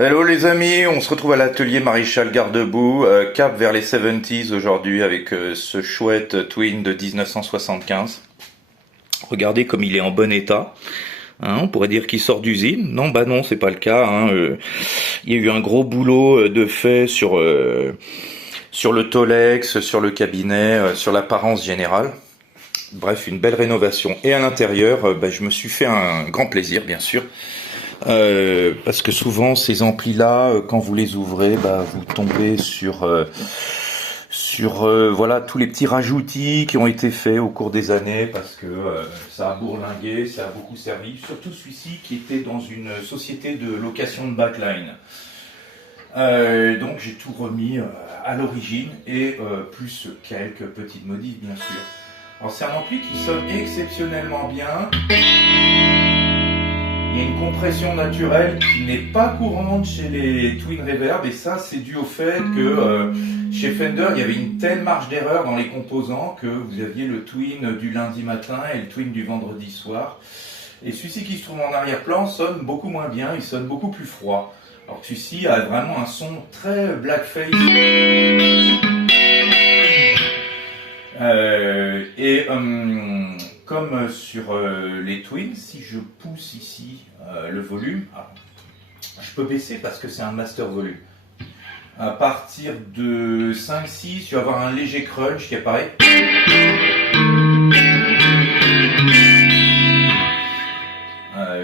Hello les amis, on se retrouve à l'atelier Maréchal Gardebout, cap vers les 70s aujourd'hui avec ce chouette Twin de 1975. Regardez comme il est en bon état. Hein, on pourrait dire qu'il sort d'usine. Non, bah non, c'est pas le cas. Hein. Il y a eu un gros boulot de fait sur le Tolex, sur le cabinet, sur l'apparence générale. Bref, une belle rénovation. Et à l'intérieur, je me suis fait un grand plaisir, bien sûr. Parce que souvent ces amplis-là, quand vous les ouvrez, vous tombez sur voilà tous les petits rajoutis qui ont été faits au cours des années parce que ça a bourlingué, ça a beaucoup servi. Surtout celui-ci qui était dans une société de location de backline. Donc j'ai tout remis à l'origine et plus quelques petites modifs bien sûr. Alors c'est un ampli qui sonne exceptionnellement bien. Il y a une compression naturelle qui n'est pas courante chez les Twin Reverb et ça c'est dû au fait que chez Fender il y avait une telle marge d'erreur dans les composants que vous aviez le Twin du lundi matin et le Twin du vendredi soir. Et celui-ci qui se trouve en arrière-plan sonne beaucoup moins bien, il sonne beaucoup plus froid. Alors celui-ci a vraiment un son très blackface. Comme sur les Twins, si je pousse ici le volume, je peux baisser parce que c'est un master volume. À partir de 5-6, tu vas avoir un léger crunch qui apparaît.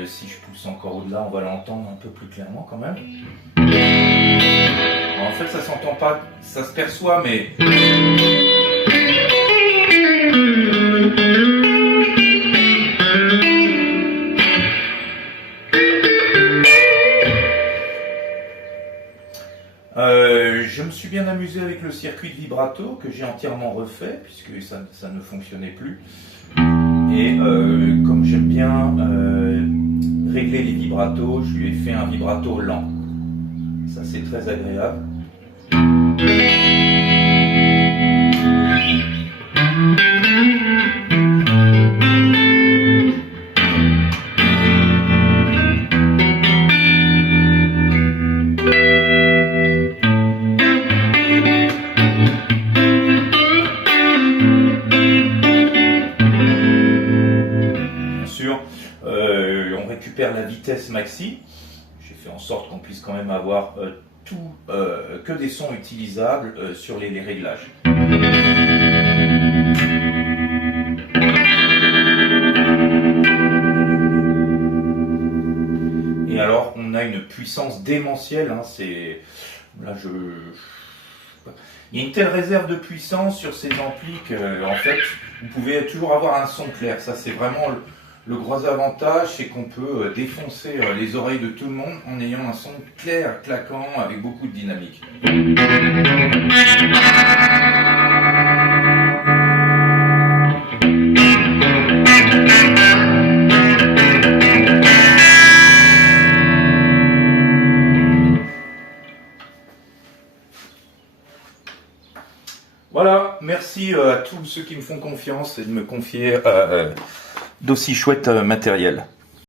Si je pousse encore au-delà, on va l'entendre un peu plus clairement quand même. Alors, en fait, ça s'entend pas, ça se perçoit, mais... Je me suis bien amusé avec le circuit de vibrato que j'ai entièrement refait puisque ça ne fonctionnait plus. Et comme j'aime bien régler les vibratos, je lui ai fait un vibrato lent. Ça c'est très agréable. On récupère la vitesse maxi. J'ai fait en sorte qu'on puisse quand même avoir que des sons utilisables sur les réglages. Et alors on a une puissance démentielle. Hein, il y a une telle réserve de puissance sur ces amplis que en fait vous pouvez toujours avoir un son clair. Ça c'est vraiment le gros avantage, c'est qu'on peut défoncer les oreilles de tout le monde en ayant un son clair, claquant, avec beaucoup de dynamique. Voilà, merci à tous ceux qui me font confiance et de me confier d'aussi chouette matériel.